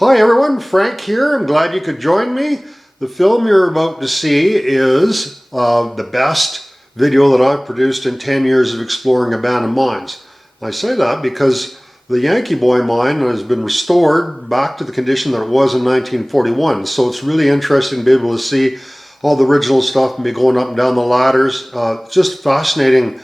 Hi everyone, Frank here. I'm glad you could join me. The film you're about to see is the best video that I've produced in 10 years of exploring abandoned mines. I say that because the Yankee Boy Mine has been restored back to the condition that it was in 1941. So it's really interesting to be able to see all the original stuff and be going up and down the ladders. Just fascinating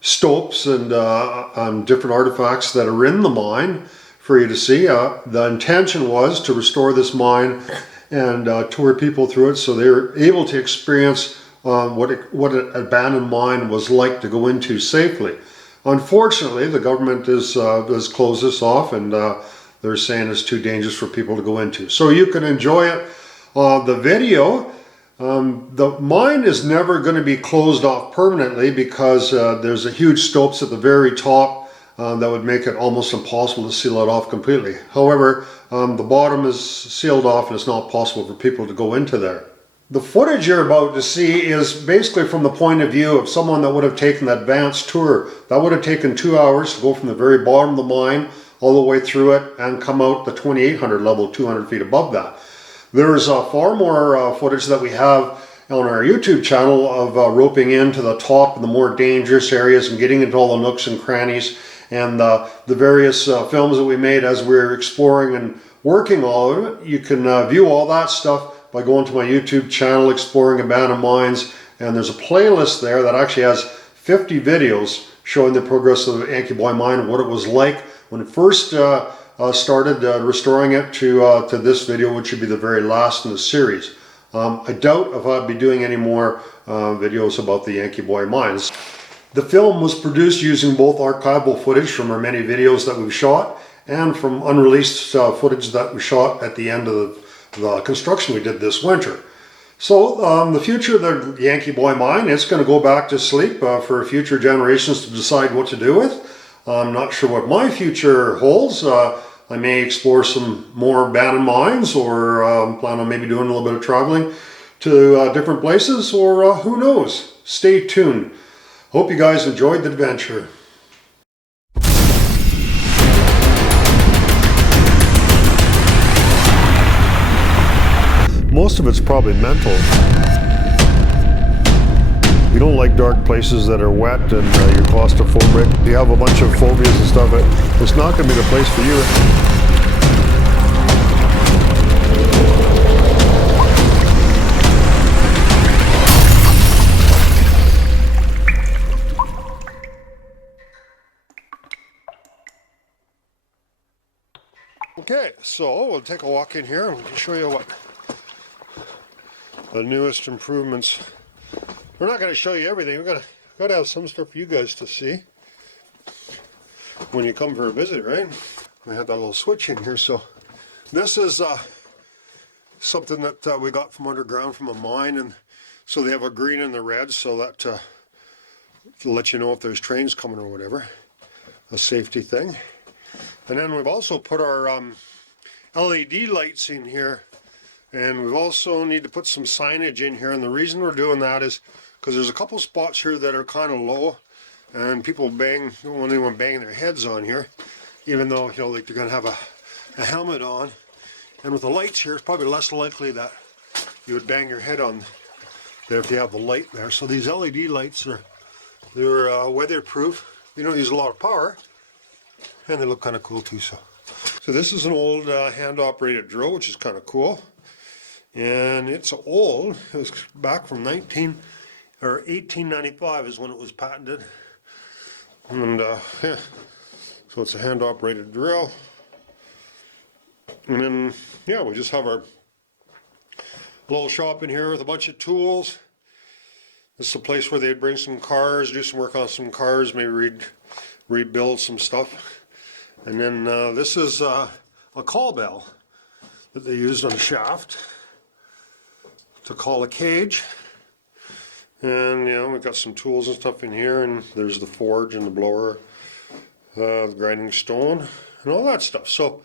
stopes and different artifacts that are in the mine for you to see. The intention was to restore this mine and tour people through it so they were able to experience what an abandoned mine was like to go into safely. Unfortunately, the government has closed this off, and they're saying it's too dangerous for people to go into. So you can enjoy it. The video, the mine is never going to be closed off permanently because there's a huge stopes at the very top that would make it almost impossible to seal it off completely. However, the bottom is sealed off and it's not possible for people to go into there. The footage you're about to see is basically from the point of view of someone that would have taken the advanced tour. That would have taken 2 hours to go from the very bottom of the mine all the way through it and come out the 2800 level, 200 feet above that. There's far more footage that we have on our YouTube channel of roping into the top of the more dangerous areas and getting into all the nooks and crannies, and the various films that we made as we were exploring and working all of it. You can view all that stuff by going to my YouTube channel, Exploring Abandoned Mines, and there's a playlist there that actually has 50 videos showing the progress of the Yankee Boy Mine and what it was like when it first started restoring it to this video, which should be the very last in the series. I doubt if I'd be doing any more videos about the Yankee Boy Mines. The film was produced using both archival footage from our many videos that we've shot and from unreleased footage that we shot at the end of the construction we did this winter. So the future of the Yankee Boy Mine, it's going to go back to sleep for future generations to decide what to do with. I'm not sure what my future holds. I may explore some more abandoned mines, or plan on maybe doing a little bit of traveling to different places, or who knows. Stay tuned. Hope you guys enjoyed the adventure. Most of it's probably mental. You don't like dark places that are wet and you're claustrophobic. You have a bunch of phobias and stuff. It's not going to be the place for you. Okay, so we'll take a walk in here and show you what the newest improvements. We're not going to show you everything. We've got to have some stuff for you guys to see when you come for a visit, right? We have that little switch in here. So this is something that we got from underground from a mine, and so they have a green and the red, so that to let you know if there's trains coming or whatever. A safety thing. And then we've also put our LED lights in here, and we also need to put some signage in here. And the reason we're doing that is because there's a couple spots here that are kind of low, and people don't want anyone banging their heads on here, even though, you know, like they're going to have a helmet on. And with the lights here, it's probably less likely that you would bang your head on there if you have the light there. So these LED lights they're weatherproof. They don't use a lot of power, and they look kind of cool too. So this is an old hand-operated drill, which is kind of cool. And it's old. It was back from 1895 is when it was patented. And yeah, so it's a hand-operated drill. And then, yeah, we just have our little shop in here with a bunch of tools. This is a place where they'd bring some cars, do some work on some cars, maybe rebuild some stuff. And then this is a call bell that they used on the shaft to call a cage. And, you know, we've got some tools and stuff in here, and there's the forge and the blower, the grinding stone, and all that stuff. So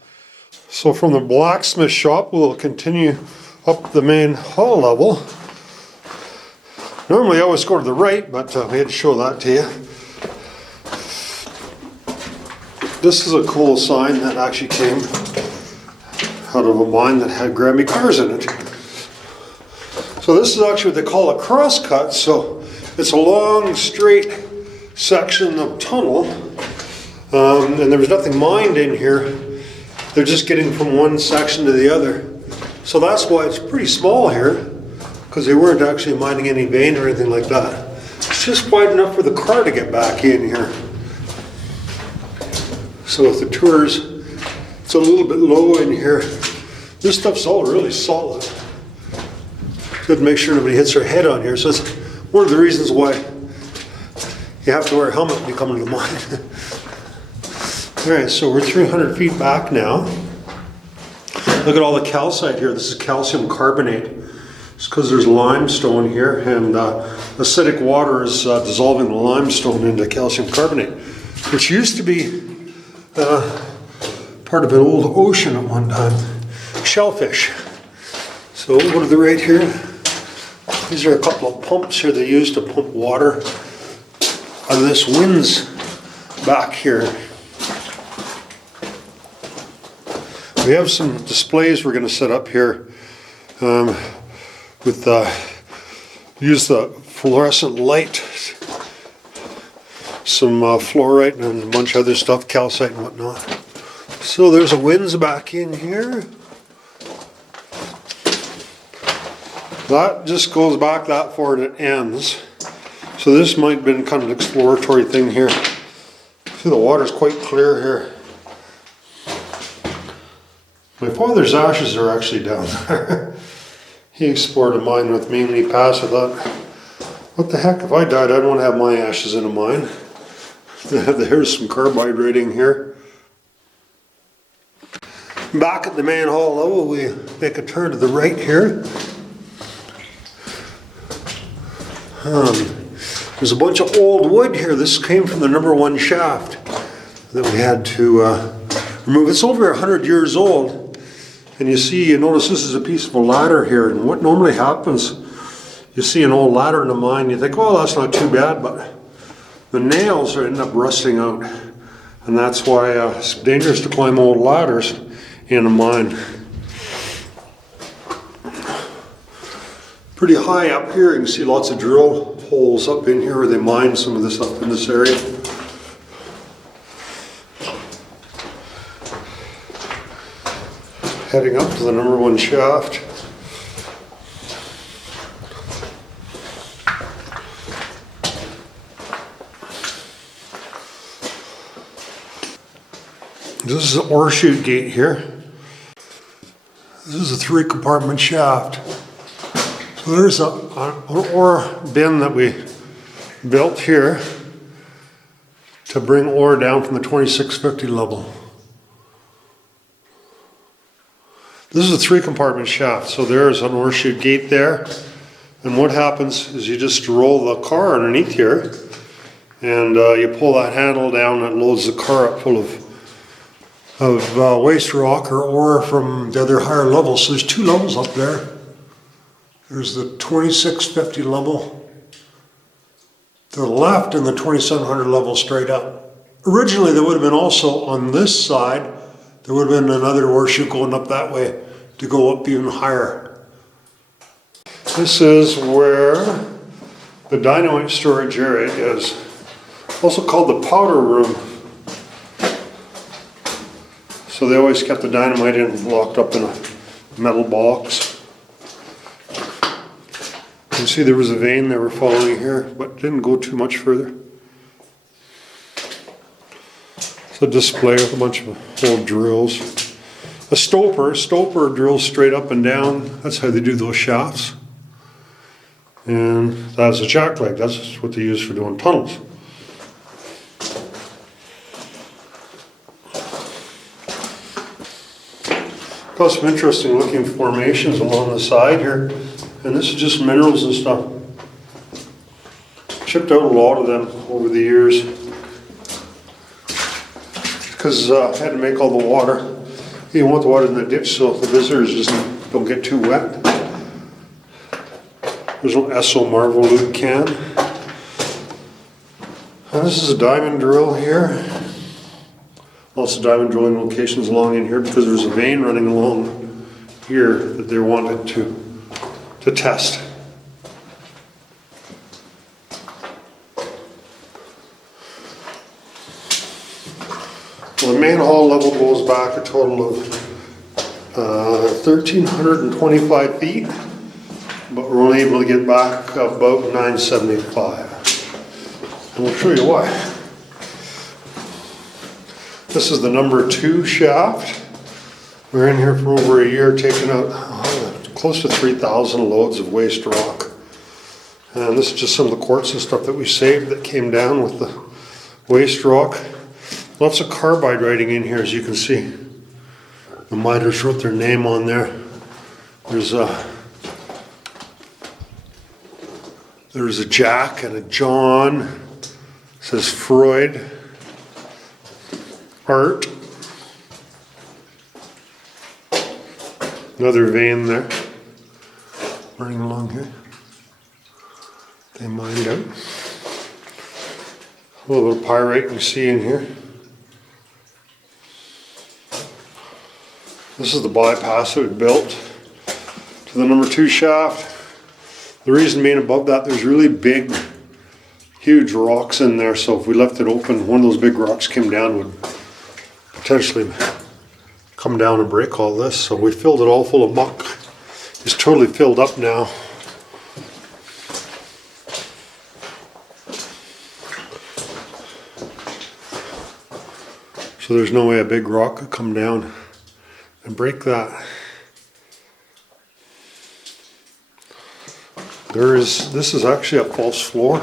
from the blacksmith shop, we'll continue up the main hall level. Normally I always go to the right, but we had to show that to you. This is a cool sign that actually came out of a mine that had Grammy cars in it. So this is actually what they call a crosscut. So it's a long, straight section of tunnel, and there was nothing mined in here. They're just getting from one section to the other. So that's why it's pretty small here, because they weren't actually mining any vein or anything like that. It's just wide enough for the car to get back in here. So if the tours, it's a little bit low in here. This stuff's all really solid. Good to make sure nobody hits their head on here. So it's one of the reasons why you have to wear a helmet when you come into the mine. All right, so we're 300 feet back now. Look at all the calcite here. This is calcium carbonate. It's because there's limestone here, and acidic water is dissolving the limestone into calcium carbonate, which used to be part of an old ocean at one time. Shellfish. So we'll go to the right here. These are a couple of pumps here they use to pump water out of this winze back here. We have some displays we're going to set up here with use the fluorescent light, some fluorite and a bunch of other stuff, calcite and whatnot. So there's a winze back in here. That just goes back that far and it ends. So this might have been kind of an exploratory thing here. See, the water's quite clear here. My father's ashes are actually down there. He explored a mine with me when he passed. I thought, what the heck, if I died, I'd want to have my ashes in a mine. There's some carbide right in here. Back at the main hall level, we make a turn to the right here. There's a bunch of old wood here. This came from the #1 shaft that we had to remove. It's over 100 years old. And you notice this is a piece of a ladder here. And what normally happens, you see an old ladder in a mine, you think, well, that's not too bad, but the nails end up rusting out. And that's why it's dangerous to climb old ladders in a mine. Pretty high up here, you can see lots of drill holes up in here where they mine some of this up in this area. Heading up to the #1 shaft. This is the ore chute gate here. This is a 3-compartment shaft. So there's an ore bin that we built here to bring ore down from the 2650 level. This is a 3-compartment shaft, so there's an ore chute gate there. And what happens is you just roll the car underneath here, and you pull that handle down and it loads the car up full of waste rock or ore from the other higher levels. So there's 2 levels up there. There's the 2650 level to the left and the 2700 level straight up. Originally there would have been also on this side, there would have been another ore chute going up that way to go up even higher. This is where the dynamite storage area is, also called the powder room. So they always kept the dynamite in locked up in a metal box. You can see there was a vein they were following here, but didn't go too much further. It's a display with a bunch of old drills. A stoper drills straight up and down. That's how they do those shafts. And that's a jackleg. That's what they use for doing tunnels. Got some interesting looking formations along the side here. And this is just minerals and stuff. Chipped out a lot of them over the years. Because I had to make all the water. You want the water in the ditch so the visitors just don't get too wet. There's an Esso Marvel lube can. And this is a diamond drill here. Lots of diamond drilling locations along in here because there's a vein running along here that they wanted to test. Well, the main haul level goes back a total of 1,325 feet, but we're only able to get back about 975. And we'll show you why. This is the number 2 shaft. We're in here for over a year taking out close to 3,000 loads of waste rock. And this is just some of the quartz and stuff that we saved that came down with the waste rock. Lots of carbide writing in here, as you can see. The miners wrote their name on there. There's a Jack and a John. It says Freud. Art. Another vein there. Running along here. They mined out. A little bit of pyrite you can see in here. This is the bypass that we built to the number 2 shaft. The reason being above that, there's really big, huge rocks in there. So if we left it open, one of those big rocks came down, would potentially come down and break all this. So we filled it all full of muck. It's totally filled up now. So there's no way a big rock could come down and break that. This is actually a false floor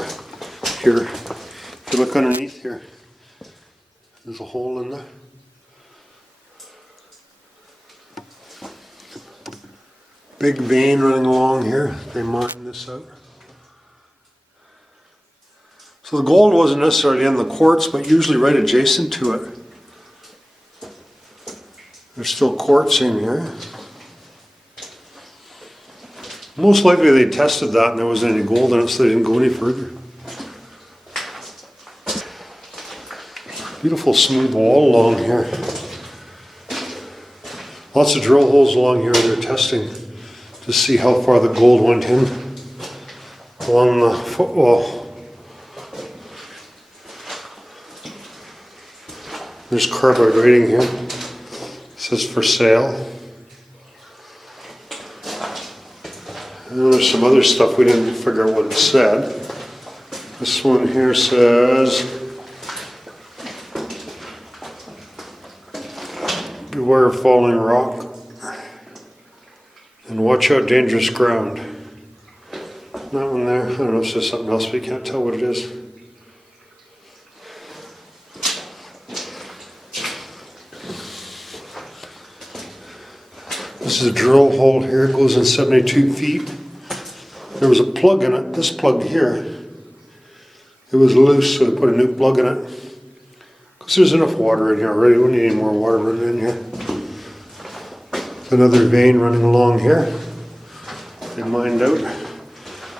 here. If you look underneath here, there's a hole in there. Big vein running along here. They mined this out. So the gold wasn't necessarily in the quartz, but usually right adjacent to it. There's still quartz in here. Most likely they tested that and there wasn't any gold in it, so they didn't go any further. Beautiful smooth wall along here. Lots of drill holes along here they're testing to see how far the gold went in along the footwall. There's carbide writing here. It says for sale. And there's some other stuff we didn't figure out what it said. This one here says, beware of falling rock and watch out dangerous ground. That one there, I don't know if there's something else, but you can't tell what it is. This is a drill hole here, it goes in 72 feet. There was a plug in it, this plug here. It was loose, so they put a new plug in it. Because there's enough water in here already, we don't need any more water running in here. Another vein running along here. They mined out.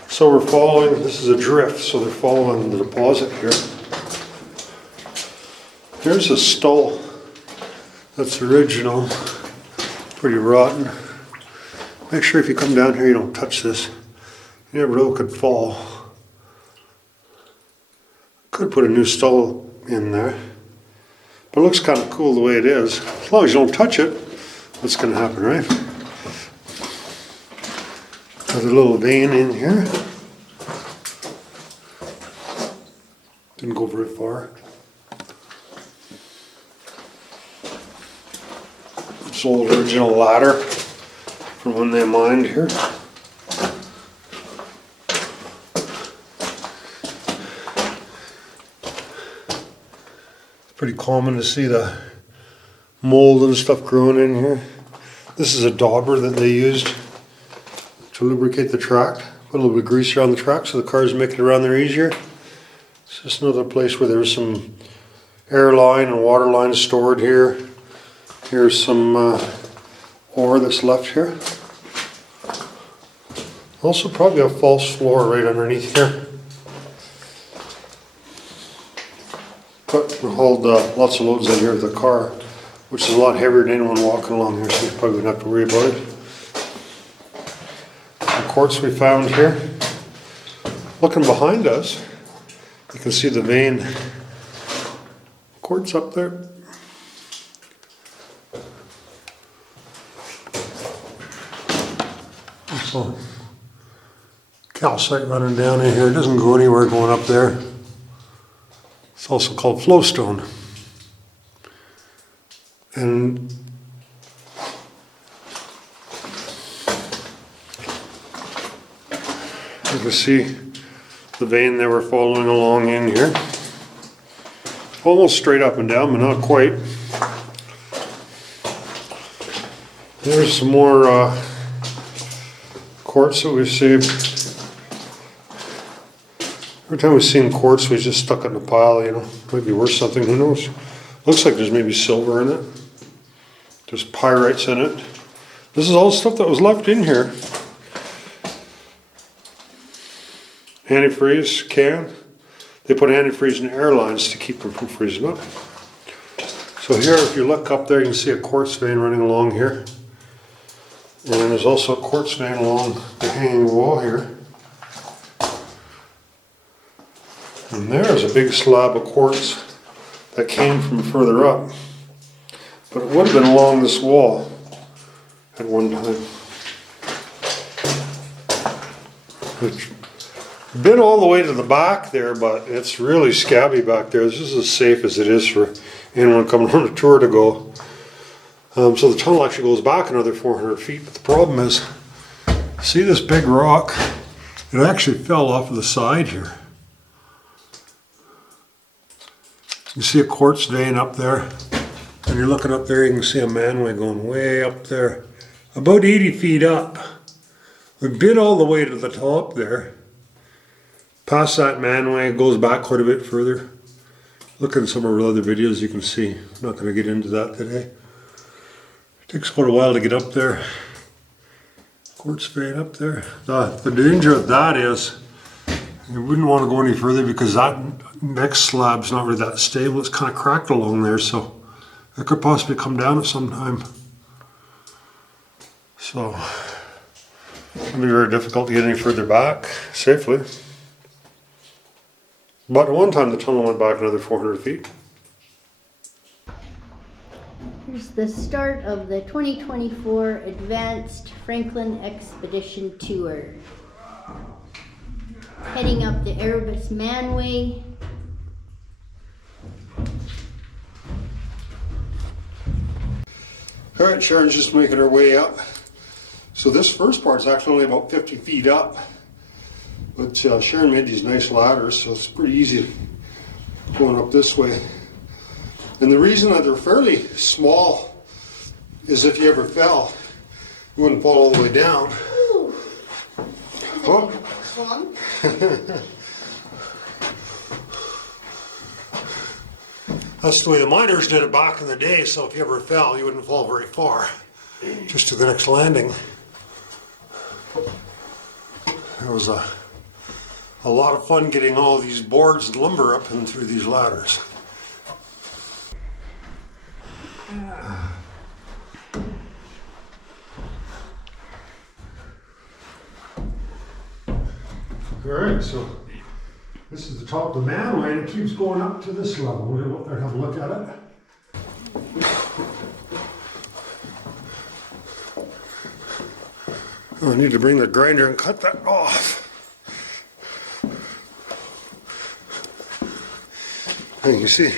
So we're following, this is a drift, so they're following the deposit here. Here's a stall that's original. Pretty rotten. Make sure if you come down here you don't touch this. You never know, it could fall. Could put a new stall in there. But it looks kind of cool the way it is. As long as you don't touch it, what's going to happen, right? There's a little vein in here. Didn't go very far. This old original ladder from when they mined here. It's pretty common to see the mold and stuff growing in here. This is a dauber that they used to lubricate the track. Put a little bit of grease around the track so the cars make it around there easier. It's just another place where there's some air line and water line stored here. Here's some ore that's left here. Also probably a false floor right underneath here. But we hauled lots of loads in here with the car, which is a lot heavier than anyone walking along here, so you probably wouldn't have to worry about it. quartz we found here. Looking behind us, you can see the vein quartz up there. So, calcite running down in here. It doesn't go anywhere going up there. It's also called flowstone. And you can see the vein they were following along in here. Almost straight up and down, but not quite. There's some more quartz that we've saved. Every time we've seen quartz, we just stuck it in a pile, you know. Might be worth something, who knows. Looks like there's maybe silver in it. There's pyrites in it. This is all stuff that was left in here. Antifreeze can. They put antifreeze in airlines to keep them from freezing up. So here, if you look up there, you can see a quartz vein running along here. And there's also a quartz vein along the hanging wall here. And there's a big slab of quartz that came from further up. But it would have been along this wall at one time. It's been all the way to the back there, but it's really scabby back there. This is as safe as it is for anyone coming on a tour to go. So the tunnel actually goes back another 400 feet, but the problem is, see this big rock? It actually fell off of the side here. You see a quartz vein up there, and you're looking up there, you can see a manway going way up there, about 80 feet up. We've been all the way to the top there. Past that manway, it goes back quite a bit further. Look at some of our other videos, you can see. I'm not going to get into that today. It takes quite a while to get up there. Quartz vein up there. The danger of that is, you wouldn't want to go any further because that next slab's not really that stable. It's kind of cracked along there, so it could possibly come down at some time. So, it'll be very difficult to get any further back safely. But at one time the tunnel went back another 400 feet. Here's the start of the 2024 Advanced Franklin Expedition Tour. Heading up the Erebus Manway. Alright, Sharon's just making her way up. So this first part is actually only about 50 feet up. But Sharon made these nice ladders, so it's pretty easy going up this way. And the reason that they're fairly small is if you ever fell, you wouldn't fall all the way down. Ooh. Oh. That's the way the miners did it back in the day, so if you ever fell, you wouldn't fall very far. Just to the next landing. There was a lot of fun getting all these boards and lumber up and through these ladders. Alright, so this is the top of the manway and it keeps going up to this level. We're going to go up there and have a look at it. Oh, I need to bring the grinder and cut that off. And you can see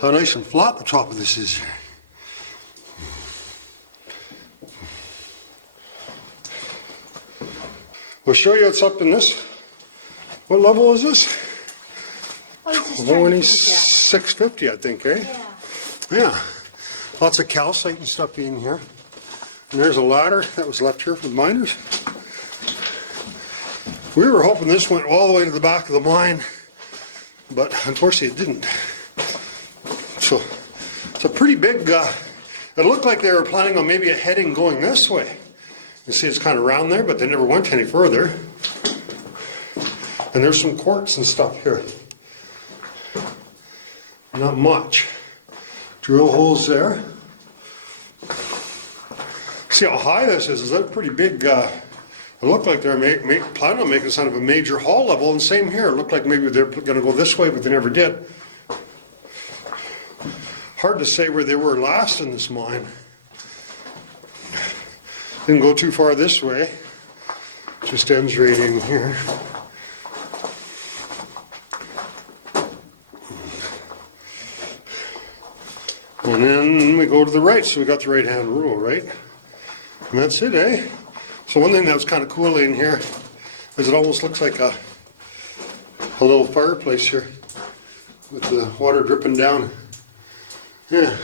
how nice and flat the top of this is here. We'll show you what's up in this. What level is this? 2650, I think, eh? Yeah. Lots of calcite and stuff in here. And there's a ladder that was left here for the miners. We were hoping this went all the way to the back of the mine, but unfortunately it didn't. So it's a pretty big, it looked like they were planning on maybe a heading going this way. You see it's kind of round there, but they never went any further. And there's some quartz and stuff here. Not much. Drill holes there. See how high this is? Is that a pretty big It looked like they're planning on making some of a major hall level, and same here. It looked like maybe they're going to go this way, but they never did. Hard to say where they were last in this mine. Didn't go too far this way. Just ends right in here. And then we go to the right, so we got the right-hand rule, right? And that's it, eh? So one thing that was kind of cool in here is it almost looks like a little fireplace here with the water dripping down. Yeah.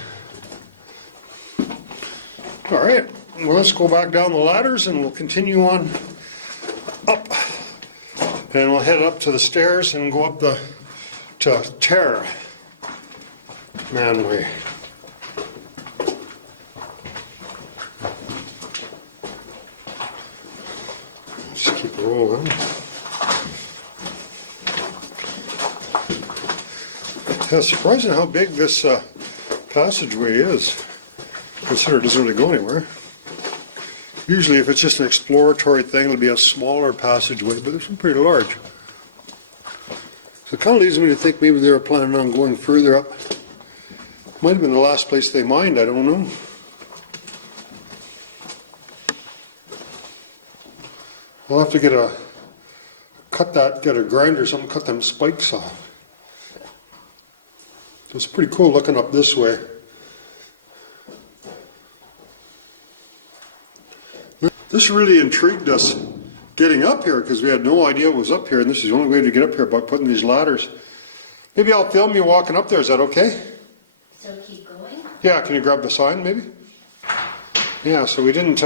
All right, well, let's go back down the ladders and we'll continue on up. And we'll head up to the stairs and go up to Terra Manway. Just keep rolling. Yeah, it's surprising how big this passageway is. Consider it doesn't really go anywhere. Usually if it's just an exploratory thing, it'll be a smaller passageway, but this one's pretty large. So it kind of leads me to think maybe they were planning on going further up. Might have been the last place they mined, I don't know. We'll have to get a grinder or something, cut them spikes off. So it's pretty cool looking up this way. This really intrigued us getting up here because we had no idea what was up here, and this is the only way to get up here by putting these ladders. Maybe I'll film you walking up there, is that okay? So keep going? Yeah, can you grab the sign maybe? Yeah, so we didn't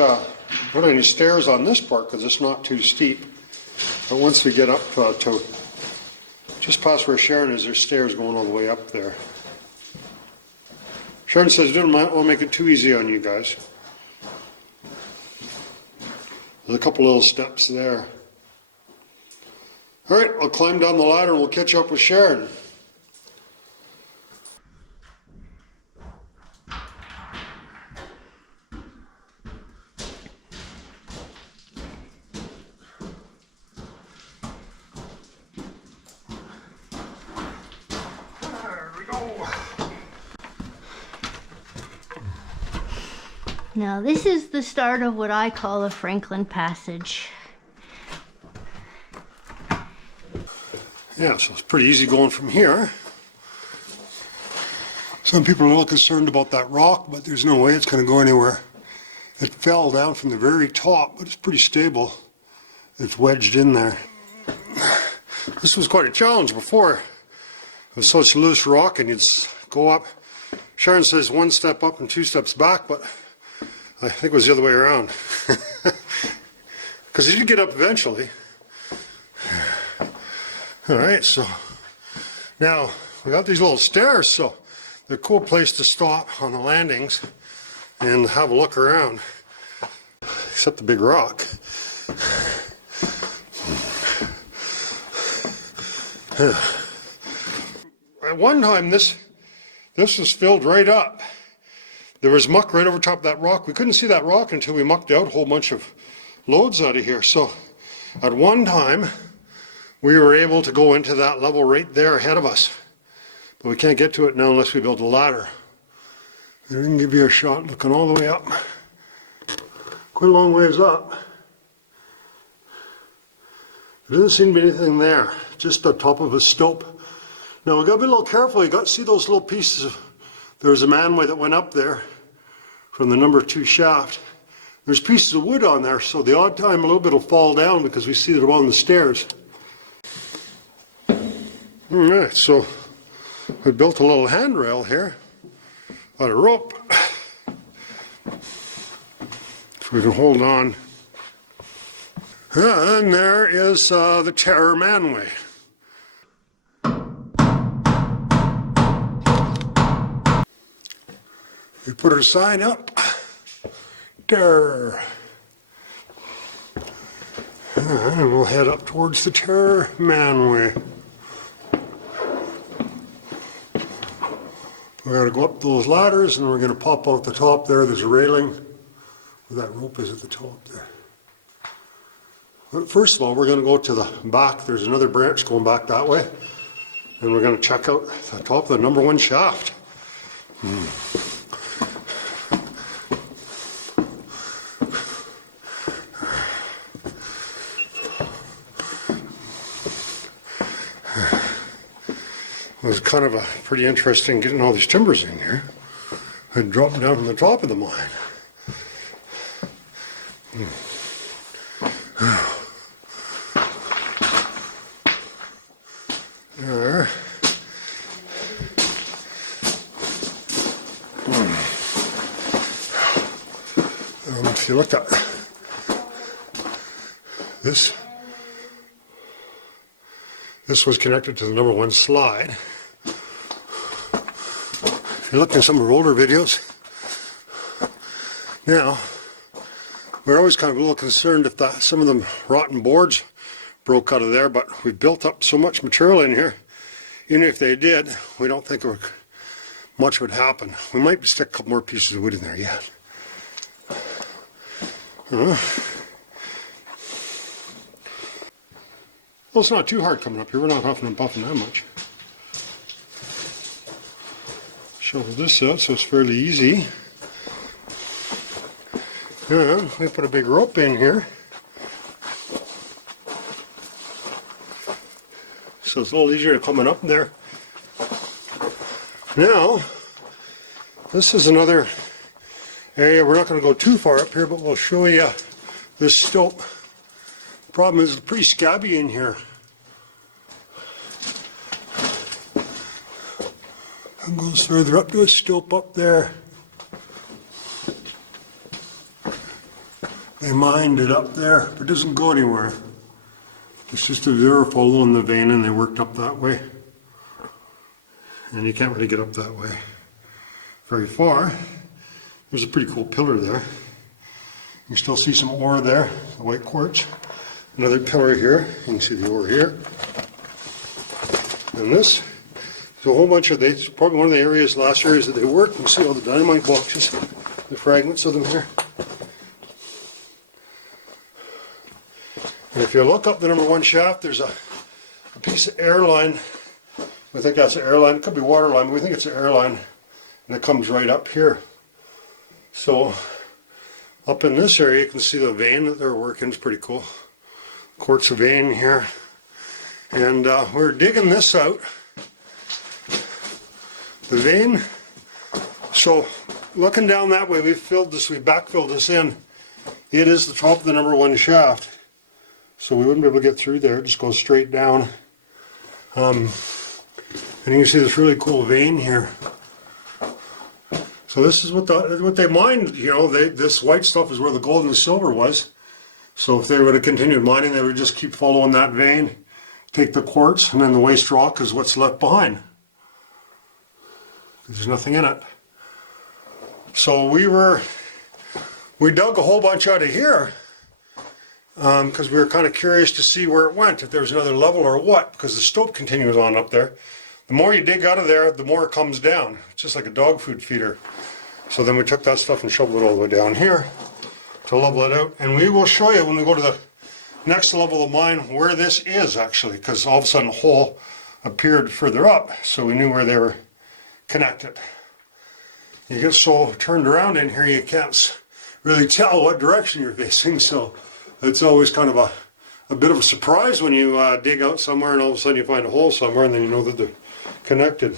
put any stairs on this part because it's not too steep. But once we get up to just past where Sharon is, there's stairs going all the way up there. Sharon says, don't want to make it too easy on you guys. There's a couple little steps there. All right, I'll climb down the ladder and we'll catch up with Sharon. There we go. Now this is the start of what I call a Franklin Passage. Yeah, so it's pretty easy going from here. Some people are a little concerned about that rock, but there's no way it's going to go anywhere. It fell down from the very top, but it's pretty stable. It's wedged in there. This was quite a challenge before. It was such loose rock and you'd go up. Sharon says 1 step up and 2 steps back, but I think it was the other way around. Because you did get up eventually. All right, so now we got these little stairs, so they're a cool place to stop on the landings and have a look around. Except the big rock. At one time, this was filled right up. There was muck right over top of that rock. We couldn't see that rock until we mucked out a whole bunch of loads out of here. So at one time, we were able to go into that level right there ahead of us. But we can't get to it now unless we build a ladder. And I can give you a shot looking all the way up. Quite a long ways up. There doesn't seem to be anything there, just the top of a stope. Now we've got to be a little careful. You got to see those little pieces of, there was a manway that went up there from the number 2 shaft. There's pieces of wood on there, so the odd time a little bit will fall down because we see it on the stairs. All right, so we built a little handrail here out of rope. So we can hold on. And there is the Terror Manway. We put our sign up. Terror. And we'll head up towards the Terror Manway. We're going to go up those ladders and we're going to pop out the top there. There's a railing where that rope is at the top there. But first of all, we're going to go to the back. There's another branch going back that way. And we're going to check out the top of the number one shaft. It was kind of a pretty interesting getting all these timbers in here and dropping down from the top of the mine. There. If you look at this was connected to the number one slide. If you look at some of our older videos, now we're always kind of a little concerned if some of them rotten boards broke out of there, but we built up so much material in here, even if they did, we don't think much would happen. We might stick a couple more pieces of wood in there yet. Well, it's not too hard coming up here. We're not huffing and puffing that much. Shovel this out so it's fairly easy. And we put a big rope in here. So it's a little easier to coming up there. Now, this is another area. We're not going to go too far up here, but we'll show you this stope. Problem is, it's pretty scabby in here. And goes further up to a stope up there. They mined it up there, but it doesn't go anywhere. It's just a zero following the vein, and they worked up that way. And you can't really get up that way very far. There's a pretty cool pillar there. You can still see some ore there, the white quartz. Another pillar here, you can see the ore here. And this is a whole bunch of, it's probably one of the areas, last areas that they worked. You can see all the dynamite boxes, the fragments of them here. And if you look up the number one shaft, there's a piece of air line. I think that's an air line. It could be water line, but we think it's an air line. And it comes right up here. So up in this area, you can see the vein that they're working. It's pretty cool. Quartz vein here. And we're digging this out. The vein. So looking down that way, we've backfilled this in. It is the top of the number one shaft. So we wouldn't be able to get through there. It just goes straight down. And you can see this really cool vein here. So this is what they mined. You know, this white stuff is where the gold and the silver was. So if they would have continued mining, they would just keep following that vein, take the quartz, and then the waste rock is what's left behind. There's nothing in it. So we dug a whole bunch out of here. Because we were kind of curious to see where it went, if there was another level or what, because the stope continues on up there. The more you dig out of there, the more it comes down. It's just like a dog food feeder. So then we took that stuff and shoveled it all the way down here to level it out. And we will show you when we go to the next level of the mine where this is actually, because all of a sudden a hole appeared further up, so we knew where they were connected. You get so turned around in here, you can't really tell what direction you're facing, so it's always kind of a bit of a surprise when you dig out somewhere and all of a sudden you find a hole somewhere and then you know that they're connected.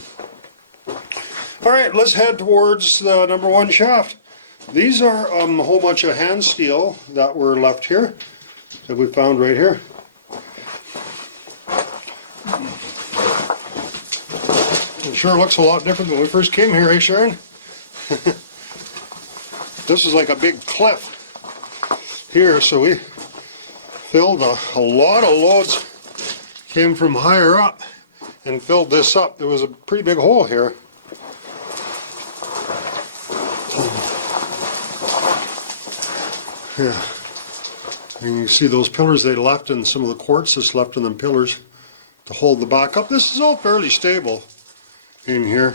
All right, let's head towards the number one shaft. These are a whole bunch of hand steel that were left here, that we found right here. It sure looks a lot different than when we first came here, eh, Sharon? This is like a big cliff here, so we filled a lot of loads, came from higher up and filled this up. There was a pretty big hole here. Yeah, and you see those pillars they left, and some of the quartz that's left in them pillars to hold the back up. This is all fairly stable in here.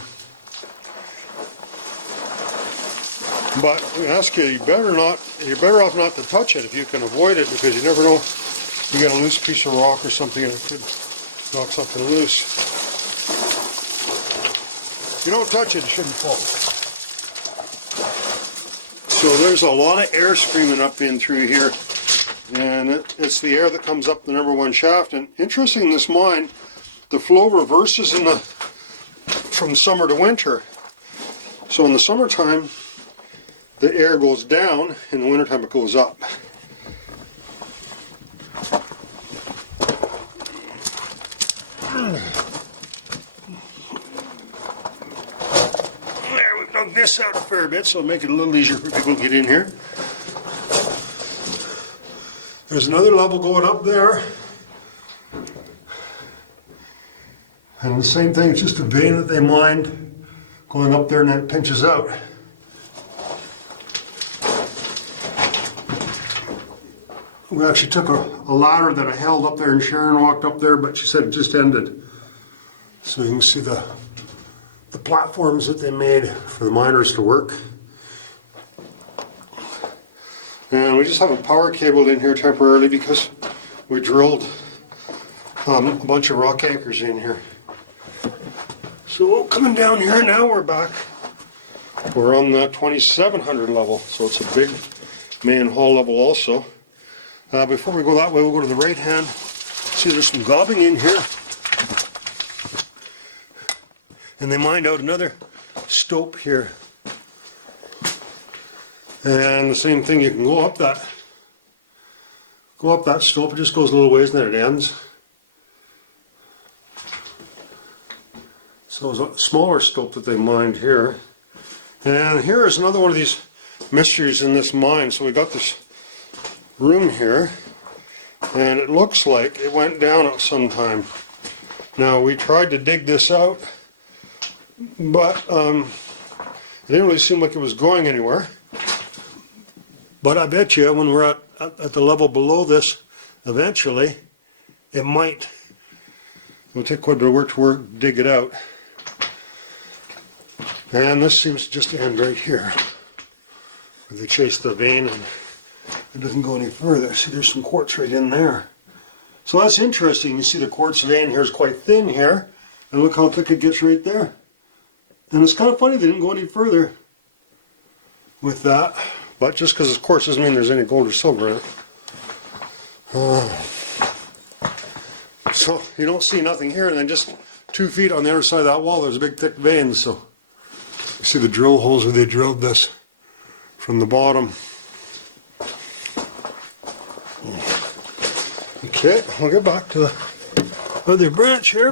But we ask you, you're better off not to touch it if you can avoid it, because you never know you get a loose piece of rock or something and it could knock something loose. You don't touch it, it shouldn't fall. So there's a lot of air screaming up in through here, and it's the air that comes up the number 1 shaft. And interesting in this mine, the flow reverses from summer to winter. So in the summertime, the air goes down, in the wintertime it goes up. There, we've dug this out a fair bit, so it'll make it a little easier for people to get in here. There's another level going up there. And the same thing, it's just a vein that they mined going up there and then it pinches out. We actually took a ladder that I held up there and Sharon walked up there, but she said it just ended. So you can see the platforms that they made for the miners to work. And we just have a power cable in here temporarily because we drilled a bunch of rock anchors in here. So coming down here now, we're back. We're on the 2700 level, so it's a big main hall level also. Before we go that way, we'll go to the right hand. See, there's some gobbing in here. And they mined out another stope here. And the same thing, you can go up that stope. It just goes a little ways and then it ends. So it's a smaller stope that they mined here. And here is another one of these mysteries in this mine. So we got this room here, and it looks like it went down at some time. Now we tried to dig this out, but it didn't really seem like it was going anywhere. But I bet you when we're at the level below this, eventually, it might. It'll take quite a bit of work to dig it out. And this seems just to end right here. Where they chase the vein and it doesn't go any further. See, there's some quartz right in there. So that's interesting. You see the quartz vein here is quite thin here. And look how thick it gets right there. And it's kind of funny they didn't go any further with that. But just because it's quartz doesn't mean there's any gold or silver in it. So you don't see nothing here, and then just 2 feet on the other side of that wall there's a big thick vein. So you see the drill holes where they drilled this from the bottom. Okay, we'll get back to the other branch here.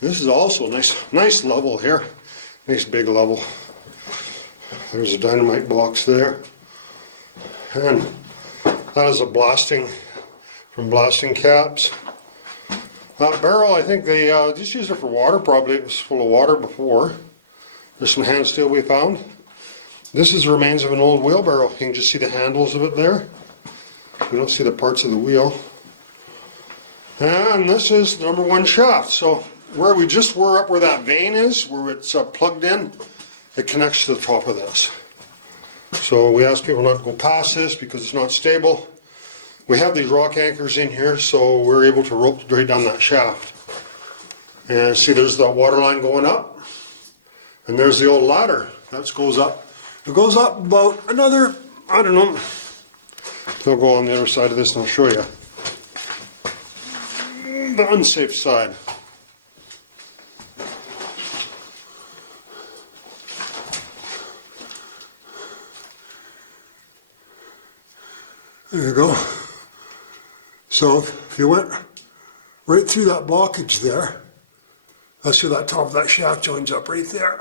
This is also a nice level here. Nice big level. There's a dynamite box there. And that is a blasting from blasting caps. That barrel, I think they just used it for water. Probably it was full of water before. There's some hand steel we found. This is the remains of an old wheelbarrow. You can just see the handles of it there. You don't see the parts of the wheel. And this is the number 1 shaft. So where we just were up where that vein is, where it's plugged in, it connects to the top of this. So we ask people not to go past this because it's not stable. We have these rock anchors in here, so we're able to rope straight down that shaft. And see, there's the water line going up. And there's the old ladder. That goes up. It goes up about another, I don't know. I'll go on the other side of this and I'll show you. The unsafe side. There you go. So if you went right through that blockage there, that's where that top of that shaft joins up right there.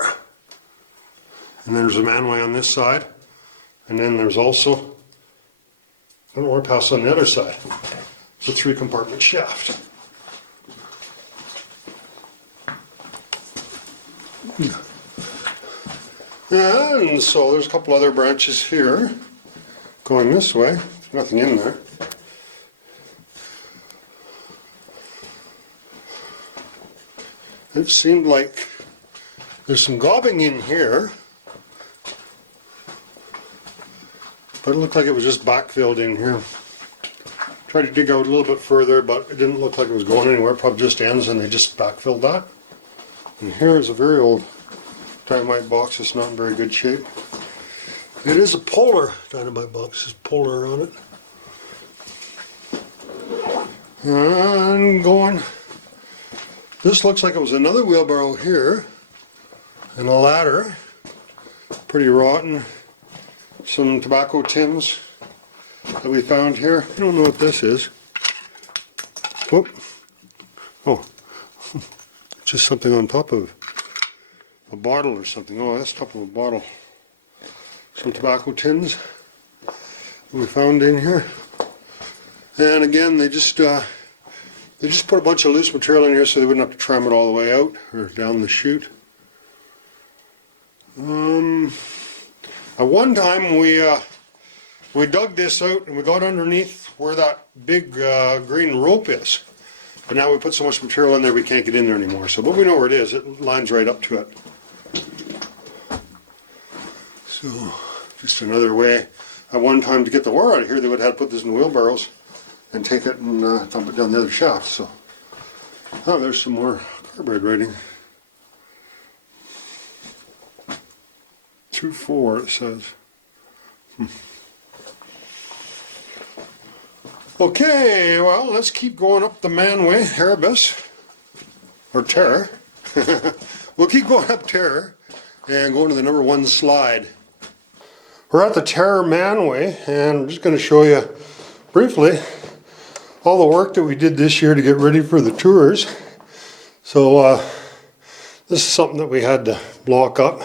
And then there's a manway on this side. And then there's also, I don't know where it passes on the other side. It's a 3-compartment shaft. And so there's a couple other branches here going this way. There's nothing in there. It seemed like There's some gobbing in here, but it looked like it was just backfilled in here. Tried to dig out a little bit further, but it didn't look like it was going anywhere. Probably just ends, and they just backfilled that. And here is a very old dynamite box. It's not in very good shape. It is a polar dynamite box. There's polar on it. And going. This looks like it was another wheelbarrow here, and a ladder. Pretty rotten. Some tobacco tins that we found here. I don't know what this is. Whoop. Oh. Just something on top of a bottle or something. Oh, that's top of a bottle. Some tobacco tins that we found in here. And again, they just put a bunch of loose material in here so they wouldn't have to tram it all the way out or down the chute. At one time we dug this out and we got underneath where that big green rope is. But now we put so much material in there we can't get in there anymore. So, but we know where it is. It lines right up to it. So, just another way. At one time to get the ore out of here, they would have to put this in wheelbarrows and take it and dump it down the other shaft. So, oh, there's some more cardboard writing. 2-4 it says. Okay, well, let's keep going up the manway, Erebus, or Terror. We'll keep going up Terror and going to the number 1 slide. We're at the Terror manway, and I'm just going to show you briefly all the work that we did this year to get ready for the tours. So this is something that we had to block up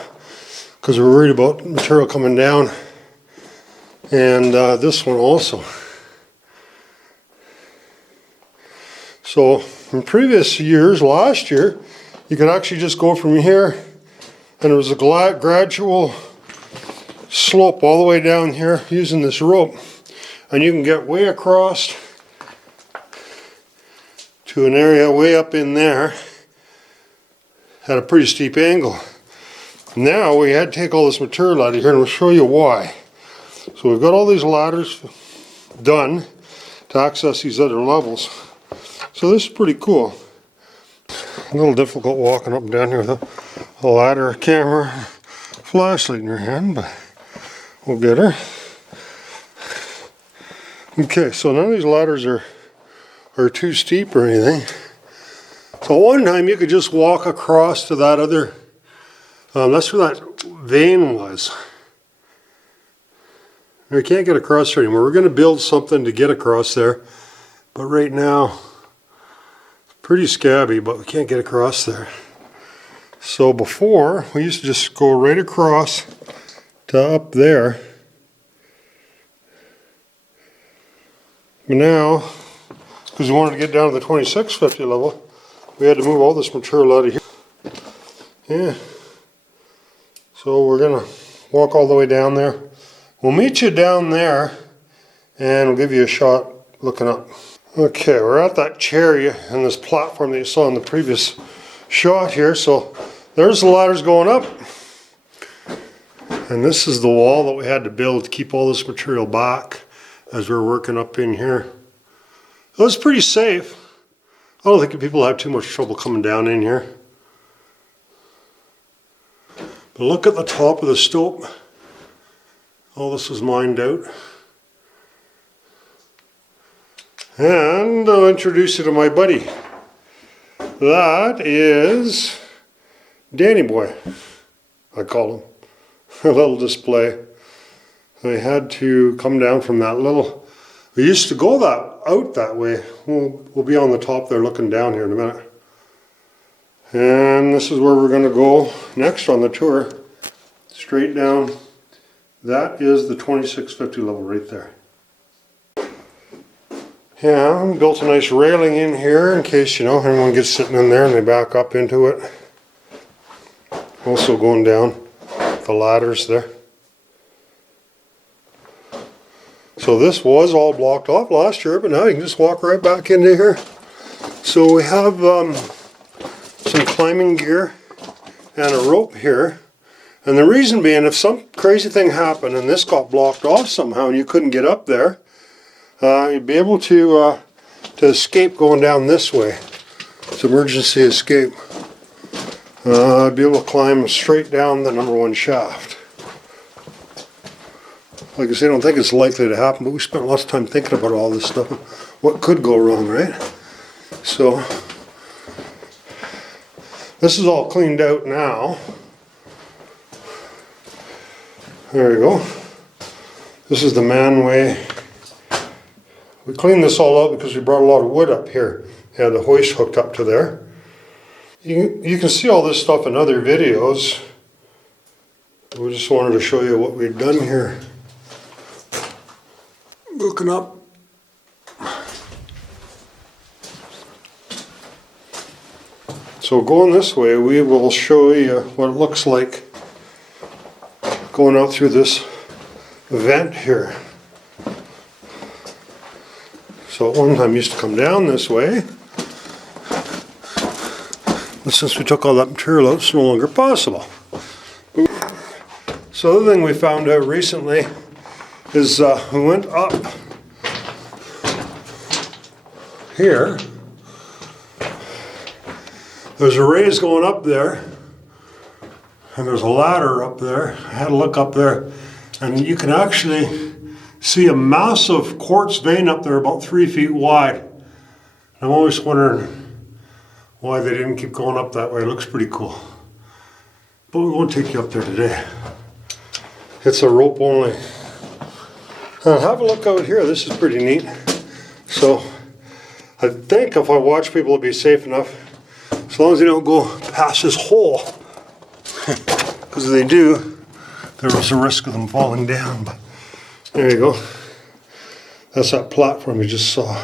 because we're worried about material coming down, and this one also. So in previous years, last year, you could actually just go from here, and it was a gradual slope all the way down here using this rope, and you can get way across to an area way up in there at a pretty steep angle. Now we had to take all this material out of here, and we'll show you why. So we've got all these ladders done to access these other levels. So this is pretty cool. A little difficult walking up and down here with a ladder, a camera, flashlight in your hand, but we'll get her. Okay, so none of these ladders are too steep or anything. So one time you could just walk across to that other, that's where that vein was. We can't get across there anymore. We're going to build something to get across there, but right now it's pretty scabby, but we can't get across there. So before, we used to just go right across to up there. But now, because we wanted to get down to the 2650 level, we had to move all this material out of here. Yeah. So we're going to walk all the way down there. We'll meet you down there, and we'll give you a shot looking up. Okay, we're at that cherry and this platform that you saw in the previous shot here. So there's the ladders going up. And this is the wall that we had to build to keep all this material back as we're working up in here. It was pretty safe. I don't think people have too much trouble coming down in here. But look at the top of the stope. All this was mined out. And I'll introduce you to my buddy. That is Danny Boy, I call him. A little display. I had to come down from that little, we used to go out that way. We'll be on the top there looking down here in a minute. And this is where we're going to go next on the tour. Straight down. That is the 2650 level right there. Yeah, built a nice railing in here in case, you know, anyone gets sitting in there and they back up into it. Also going down the ladders there. So this was all blocked off last year, but now you can just walk right back into here. So we have some climbing gear and a rope here. And the reason being, if some crazy thing happened and this got blocked off somehow and you couldn't get up there, you'd be able to escape going down this way. It's emergency escape. I'd be able to climb straight down the #1 shaft. Like I say, I don't think it's likely to happen, but we spent lots of time thinking about all this stuff. What could go wrong, right? So, this is all cleaned out now. There we go. This is the manway. We cleaned this all out because we brought a lot of wood up here. Yeah, the hoist hooked up to there. You can see all this stuff in other videos. We just wanted to show you what we've done here. Looking up. So going this way, we will show you what it looks like going out through this vent here. So at one time I used to come down this way, but since we took all that material out, it's no longer possible. So the other thing we found out recently is we went up here. There's a raise going up there, and there's a ladder up there. I had a look up there, and you can actually see a massive quartz vein up there about 3 feet wide. I'm always wondering why they didn't keep going up that way. It looks pretty cool. But we won't take you up there today. It's a rope only. Now have a look out here. This is pretty neat. So I think if I watch people, it'll be safe enough. As long as they don't go past this hole. Because if they do, there's a risk of them falling down. But there you go. That's that platform you just saw.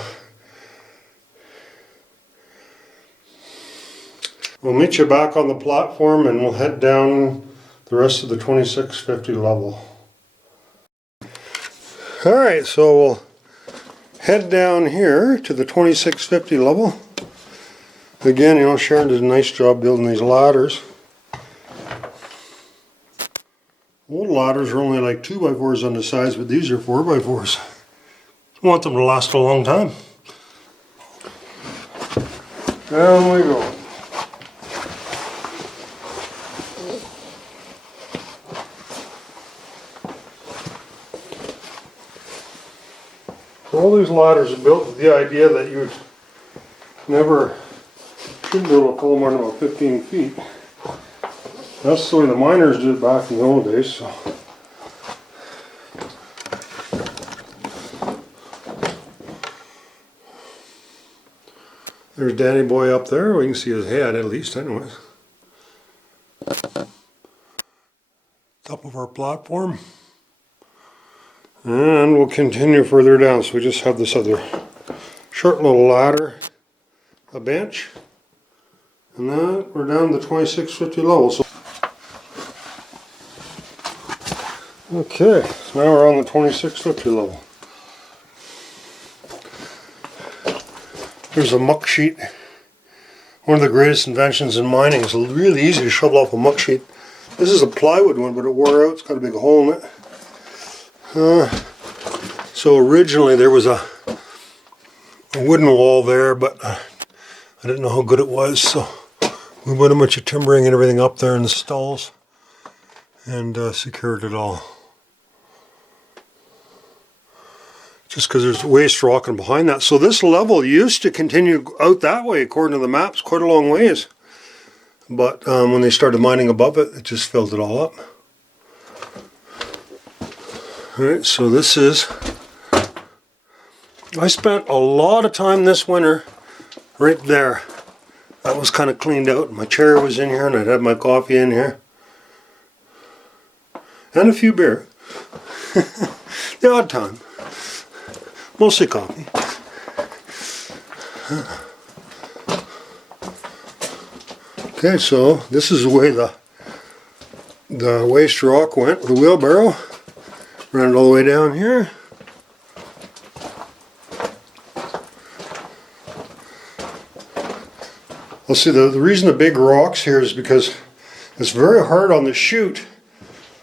We'll meet you back on the platform and we'll head down the rest of the 2650 level. Alright, so we'll head down here to the 2650 level. Again, you know, Sharon did a nice job building these ladders. Old ladders are only like 2x4s on the sides, but these are 4x4s. I want them to last a long time. Down we go. All these ladders are built with the idea that you never should be able to pull more than about 15 feet. That's the way the miners did it back in the old days. So. There's Danny Boy up there. We can see his head at least anyways. Top of our platform. And we'll continue further down. So we just have this other short little ladder, a bench, and then we're down to the 2650 level. So okay, so now we're on the 2650 level. There's a muck sheet. One of the greatest inventions in mining. It's really easy to shovel off a muck sheet. This is a plywood one, but it wore out. It's got a big hole in it. So originally there was a wooden wall there, but I didn't know how good it was, so we put a bunch of timbering and everything up there in the stalls and secured it all. Just because there's waste rock and behind that. So this level used to continue out that way, according to the maps, quite a long ways. But when they started mining above it, it just filled it all up. Alright, so this is... I spent a lot of time this winter right there. That was kind of cleaned out. My chair was in here and I'd have my coffee in here. And a few beer. The odd time. Mostly coffee. Okay, so this is the way the waste rock went with the wheelbarrow. Ran it all the way down here. Well, see, the reason the big rocks here is because It's very hard on the chute.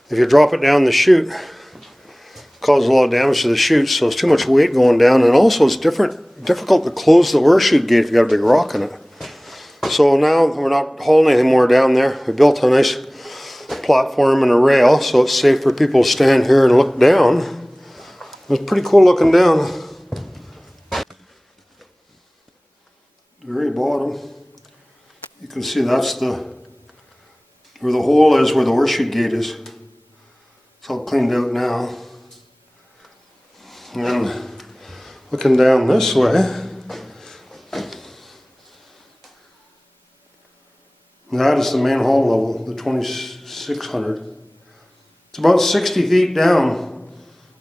If you drop it down the chute, it causes a lot of damage to the chute, so it's too much weight going down, and also it's difficult to close the ore chute gate if you got a big rock in it. So now we're not hauling anything more down there. We built a nice platform and a rail, so it's safe for people to stand here and look down. It's pretty cool looking down. The very bottom, you can see that's where the hole is, where the ore chute gate is. It's all cleaned out now. And then looking down this way, that is the main hall level, the 2600. It's about 60 feet down.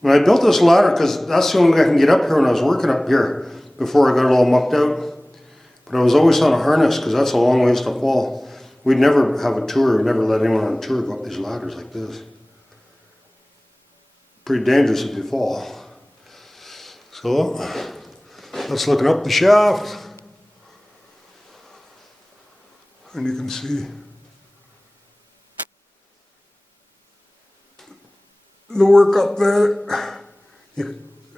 And I built this ladder because that's the only way I can get up here when I was working up here before I got it all mucked out. But I was always on a harness because that's a long ways to fall. We'd never have a tour, we'd never let anyone on a tour go up these ladders like this. Pretty dangerous if you fall. So, that's looking up the shaft. And you can see the work up there.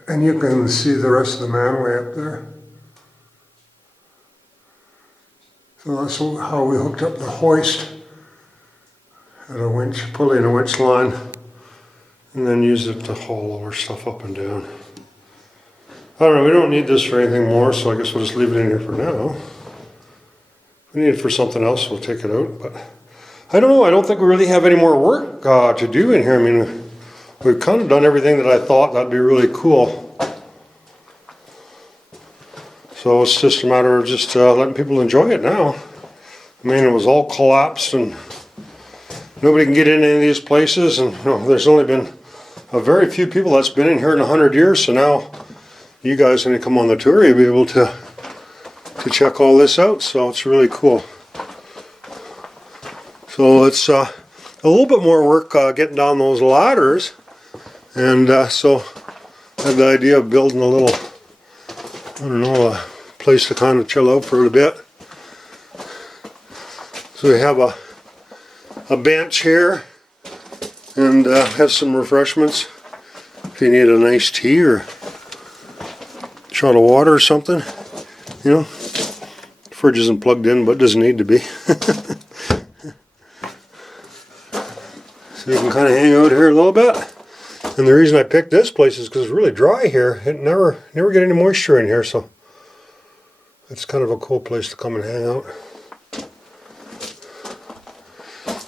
And you can see the rest of the manway up there. So that's how we hooked up the hoist at a winch, pulley and a winch line, and then used it to haul all our stuff up and down. I don't know, we don't need this for anything more, so I guess we'll just leave it in here for now. If we need it for something else, we'll take it out, but I don't know, I don't think we really have any more work to do in here. I mean, we've kind of done everything that I thought that'd be really cool. So it's just a matter of just letting people enjoy it now. I mean, it was all collapsed and nobody can get in any of these places, and there's only been a very few people that's been in here in 100 years, so now you guys, when you come on the tour, you'll be able to check all this out, so it's really cool. So it's a little bit more work getting down those ladders, and so I had the idea of building a little, I don't know, a place to kind of chill out for a bit. So we have a bench here, and have some refreshments if you need a nice tea or a shot of water or something. You know, the fridge isn't plugged in, but it doesn't need to be. So you can kind of hang out here a little bit. And the reason I picked this place is because it's really dry here. It never get any moisture in here, so it's kind of a cool place to come and hang out.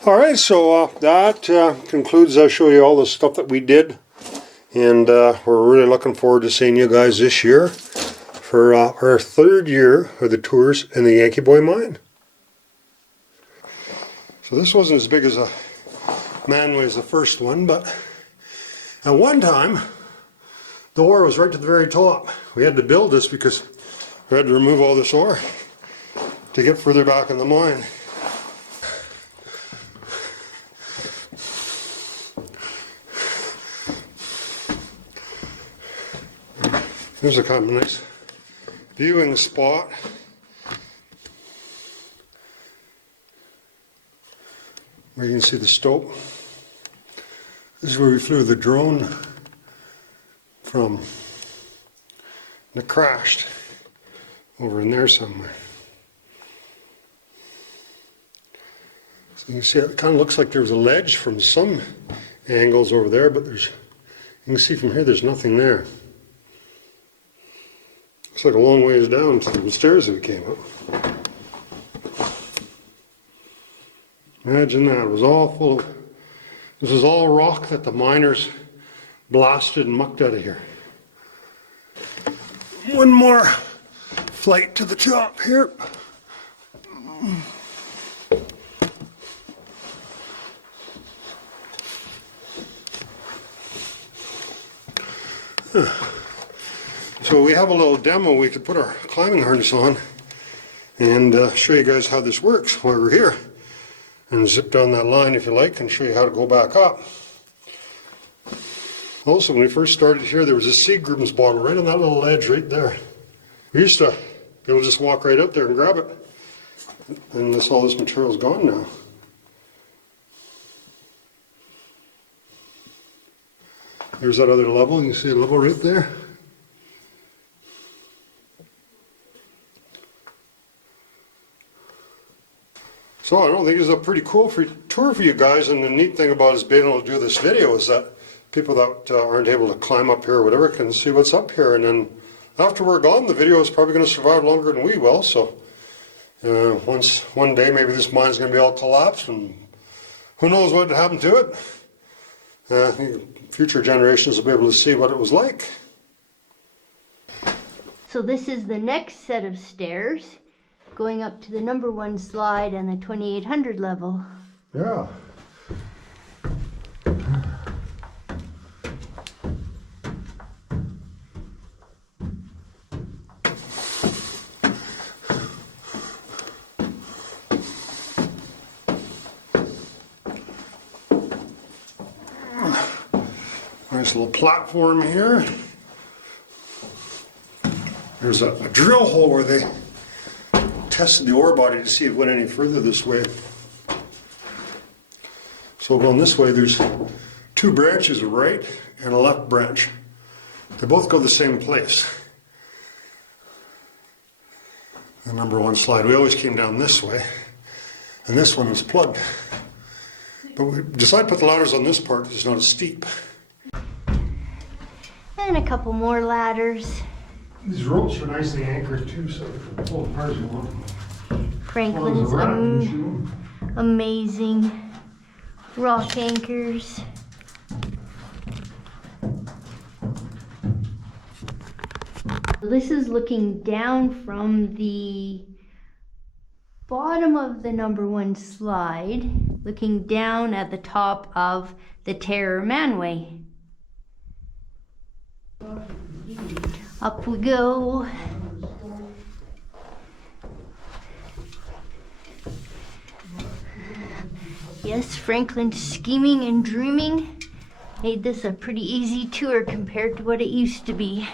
Alright, so that concludes show you all the stuff that we did. And we're really looking forward to seeing you guys this year for our third year of the tours in the Yankee Boy Mine. So this wasn't as big as a manway as the first one, but at one time, the ore was right to the very top. We had to build this because we had to remove all this ore to get further back in the mine. There's a kind of nice viewing spot. Where you can see the stope. This is where we flew the drone from. And it crashed over in there somewhere. So you can see it kind of looks like there was a ledge from some angles over there, but you can see from here there's nothing there. Looks like a long ways down to the stairs that we came up. Imagine that, it was all full of, this is all rock that the miners blasted and mucked out of here. One more flight to the top here. So we have a little demo we could put our climbing harness on and show you guys how this works while we're here. And zip down that line if you like and show you how to go back up. Also, when we first started here, there was a Seagram's bottle right on that little ledge right there. We used to be able to just walk right up there and grab it. And all this material is gone now. There's that other level. You see a level right there? So I don't think it's a pretty cool tour for you guys, and the neat thing about us being able to do this video is that people that aren't able to climb up here or whatever can see what's up here, and then after we're gone the video is probably going to survive longer than we will, so one day maybe this mine's going to be all collapsed and who knows what happened to it. I think future generations will be able to see what it was like. So this is the next set of stairs going up to the number 1 slide and the 2800 level. Yeah. Nice little platform here. There's a drill hole where they tested the ore body to see if it went any further this way. So going this way, there's 2 branches, a right and a left branch. They both go the same place. The number 1 slide, we always came down this way, and this one was plugged. But we decided to put the ladders on this part because it's not as steep. And a couple more ladders. These ropes are nicely anchored too, so they can pull apart as you want. Franklin is amazing. Rock anchors. This is looking down from the bottom of the number 1 slide, looking down at the top of the Terror Manway. Up we go. Yes, Franklin's scheming and dreaming made this a pretty easy tour compared to what it used to be.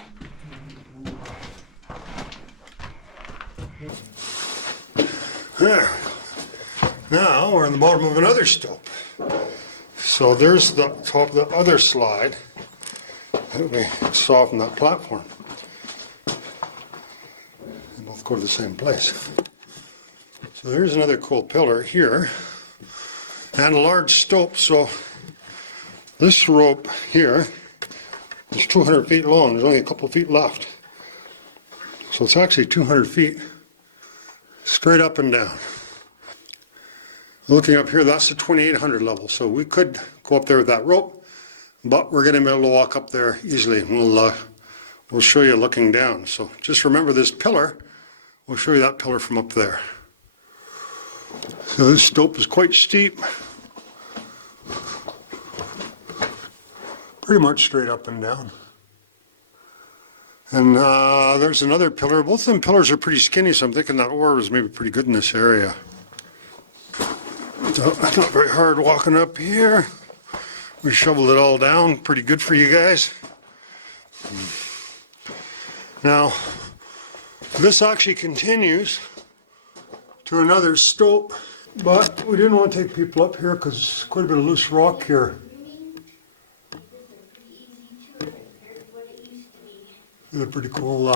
There. Now we're in the bottom of another stope. So there's the top of the other slide that we saw from that platform. They both go to the same place. So there's another cool pillar here and a large stope. So this rope here is 200 feet long. There's only a couple of feet left. So it's actually 200 feet straight up and down. Looking up here, that's the 2800 level. So we could go up there with that rope, but we're going to be able to walk up there easily. We'll show you looking down. So just remember this pillar. We'll show you that pillar from up there. So this stope is quite steep. Pretty much straight up and down. And there's another pillar. Both of them pillars are pretty skinny, so I'm thinking that ore was maybe pretty good in this area. So it's not very hard walking up here. We shoveled it all down. Pretty good for you guys. Now, this actually continues to another stope, but we didn't want to take people up here because there's quite a bit of loose rock here. There's a pretty cool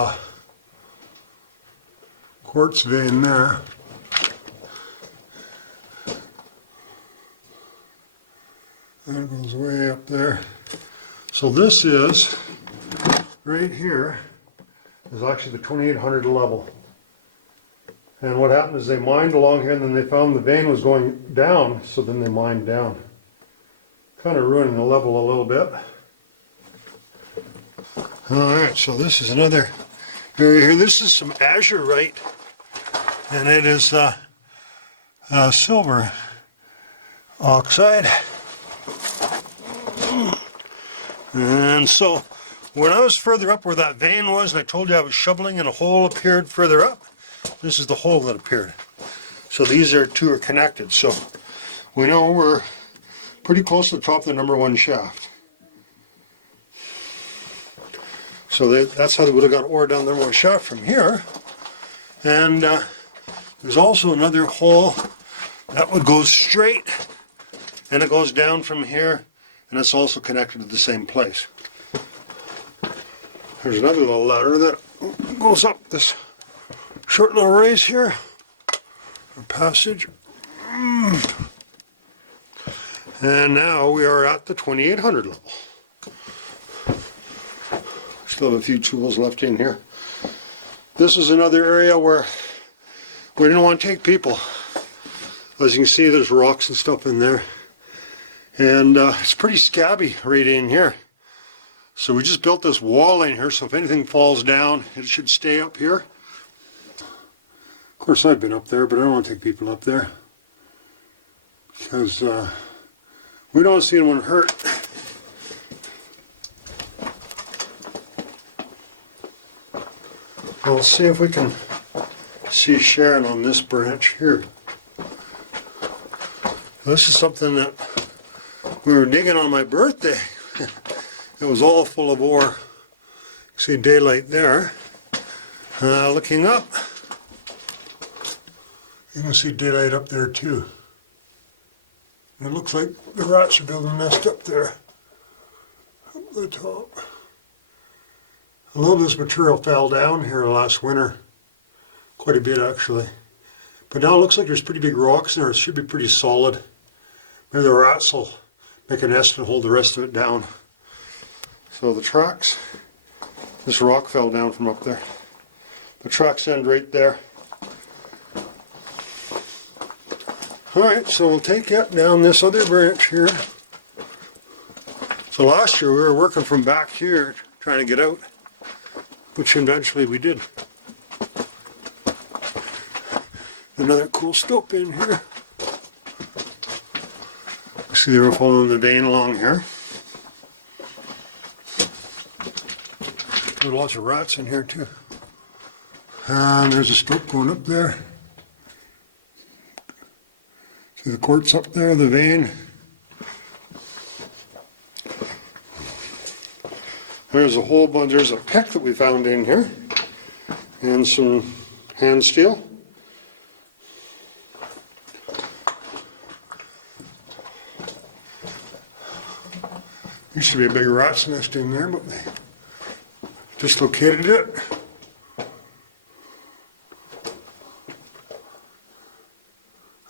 quartz vein there. That goes way up there. So this is, right here, is actually the 2800 level. And what happened is they mined along here and then they found the vein was going down, so then they mined down. Kind of ruining the level a little bit. Alright, so this is another area here. This is some azurite, and it is silver oxide. And so when I was further up where that vein was, and I told you I was shoveling and a hole appeared further up, this is the hole that appeared. So these two are connected. So we know we're pretty close to the top of the number 1 shaft. So that's how they would have got ore down the number 1 shaft from here. And there's also another hole that would go straight, and it goes down from here, and it's also connected to the same place. There's another little ladder that goes up this short little raise here, a passage. And now we are at the 2800 level. Still have a few tools left in here. This is another area where we didn't want to take people. As you can see, there's rocks and stuff in there. And it's pretty scabby right in here. So we just built this wall in here, so if anything falls down, it should stay up here. Of course, I've been up there, but I don't want to take people up there, because we don't see anyone hurt. We'll see if we can see Sharon on this branch here. This is something that we were digging on my birthday. It was all full of ore. You see daylight there. Looking up, you can see daylight up there too. And it looks like the rats are building a nest up there, up the top. A lot of this material fell down here last winter, quite a bit actually. But now it looks like there's pretty big rocks in there. It should be pretty solid. Maybe the rats will make a nest and hold the rest of it down. So the tracks, this rock fell down from up there. The tracks end right there. Alright, so we'll take it down this other branch here. So last year we were working from back here trying to get out, which eventually we did. Another cool stope in here. See, they were following the vein along here. There's lots of rats in here too. And there's a stope going up there. See the quartz up there, the vein. There's a whole bunch, there's a pick that we found in here. And some hand steel. Used to be a big rat's nest in there, but they dislocated it.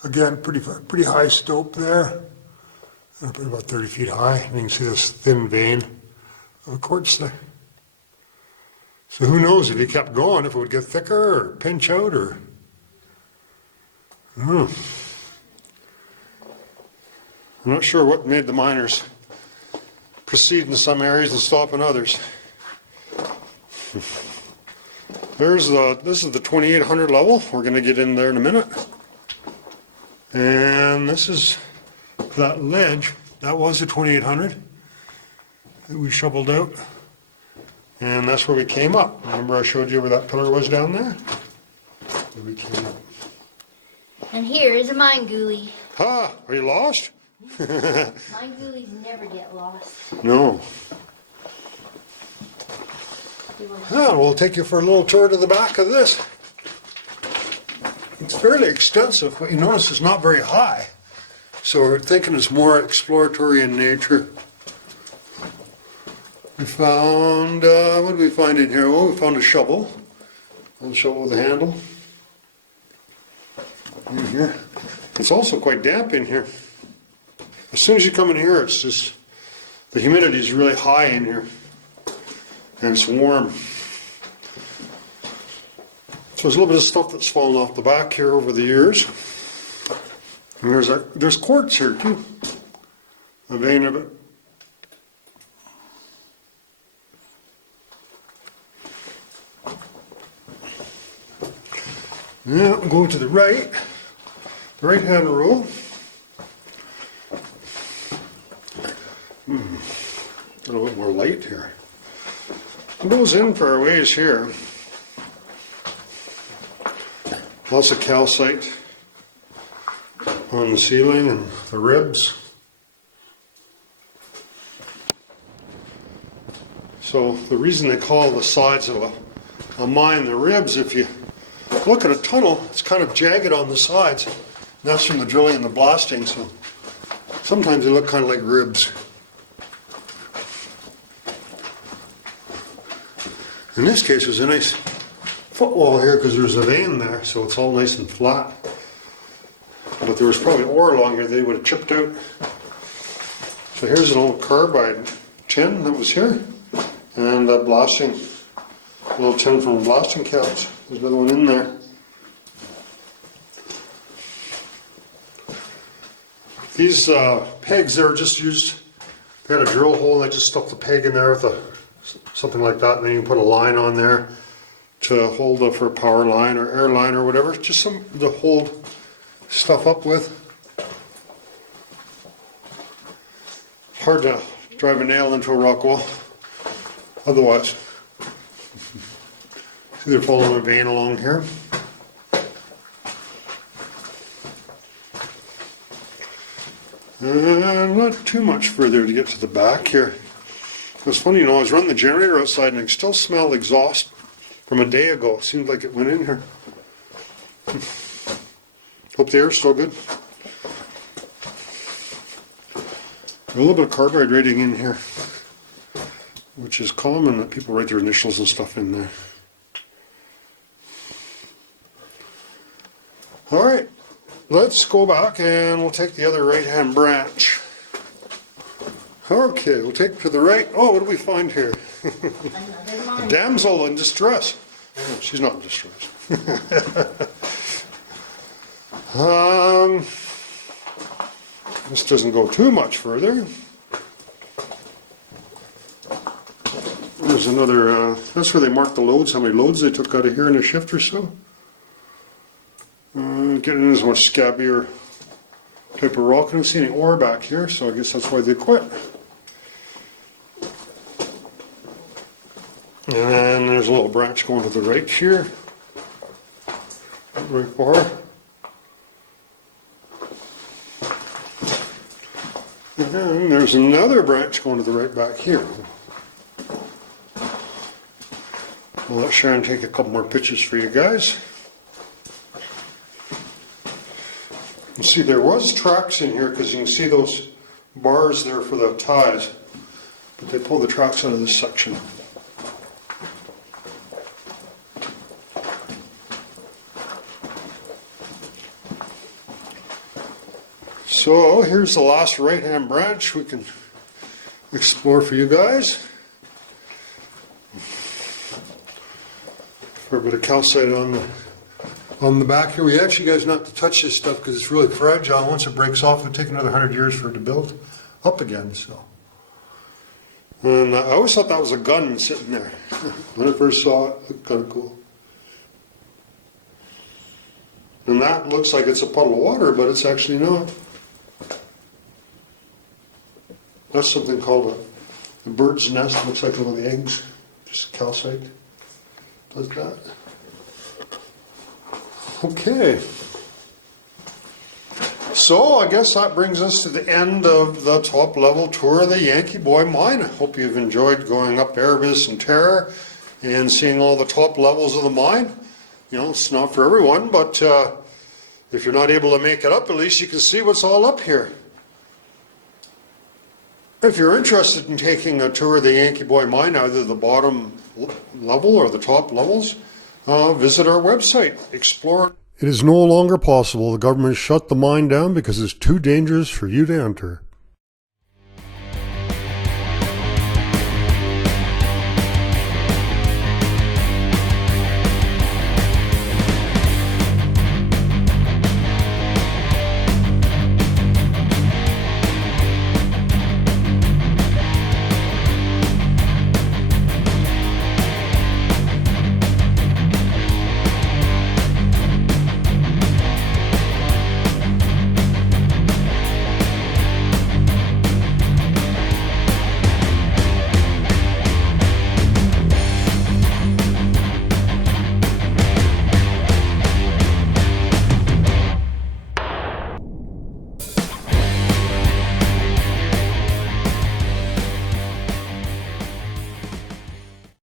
Again, pretty high stope there. Probably about 30 feet high. And you can see this thin vein of quartz there. So who knows if you kept going, if it would get thicker or pinch out or... I don't know. I'm not sure what made the miners proceed in some areas and stop in others. This is the 2800 level. We're going to get in there in a minute. And this is that ledge. That was the 2800 that we shoveled out. And that's where we came up. Remember I showed you where that pillar was down there? Where we came up. And here is a mine ghoulie. Ha! Are you lost? Mine ghoulies never get lost. No. We'll take you for a little tour to the back of this. It's fairly extensive, but you notice it's not very high. So we're thinking it's more exploratory in nature. We found, what did we find in here? Oh, we found a shovel. A shovel with a handle. In here. It's also quite damp in here. As soon as you come in here, it's just, the humidity is really high in here. And it's warm. So there's a little bit of stuff that's fallen off the back here over the years. And there's quartz here too. A vein of it. Now we'll go to the right hand rule. A little bit more light here. It goes in for a ways here. Lots of calcite on the ceiling and the ribs. So the reason they call the sides of a mine the ribs, if you look at a tunnel, it's kind of jagged on the sides. And that's from the drilling and the blasting, so sometimes they look kind of like ribs. In this case, there's a nice footwall here because there's a vein there, so it's all nice and flat. But there was probably ore along here they would have chipped out. So here's an old carbide tin that was here, and a little tin from blasting caps. There's another one in there. These pegs there are just used. They had a drill hole, and they just stuck the peg in there with something like that, and then you can put a line on there to hold up for a power line or air line or whatever. Just something to hold stuff up with. Hard to drive a nail into a rock wall otherwise. See, they're following a vein along here. And not too much further to get to the back here. It was funny, I was running the generator outside and I could still smell exhaust from a day ago. It seemed like it went in here. Hope the air's still good. A little bit of carbide rating in here, which is common that people write their initials and stuff in there. All right, let's go back and we'll take the other right-hand branch. Okay, we'll take to the right. Oh, what do we find here? A damsel in distress. Oh, she's not in distress. This doesn't go too much further. There's another, that's where they mark the loads, how many loads they took out of here in a shift or so. Getting this much scabbier type of rock. I don't see any ore back here, so I guess that's why they quit. And then there's a little branch going to the right here. Right far. And then there's another branch going to the right back here. I'll let Sharon take a couple more pictures for you guys. You see there was tracks in here because you can see those bars there for the ties, but they pulled the tracks out of this section. So here's the last right-hand branch we can explore for you guys. For a bit of calcite on the back here. We ask you guys not to touch this stuff because it's really fragile. Once it breaks off, it'll take another 100 years for it to build up again. So, and I always thought that was a gun sitting there. When I first saw it, it looked kind of cool. And that looks like it's a puddle of water, but it's actually not. That's something called a bird's nest. Looks like one of the eggs. Just calcite does that. Okay. So I guess that brings us to the end of the top level tour of the Yankee Boy Mine. I hope you've enjoyed going up Erebus and Terror and seeing all the top levels of the mine. You know, it's not for everyone, but if you're not able to make it up, at least you can see what's all up here. If you're interested in taking a tour of the Yankee Boy Mine, either the bottom level or the top levels, visit our website, explore. It is no longer possible. The government shut the mine down because it's too dangerous for you to enter.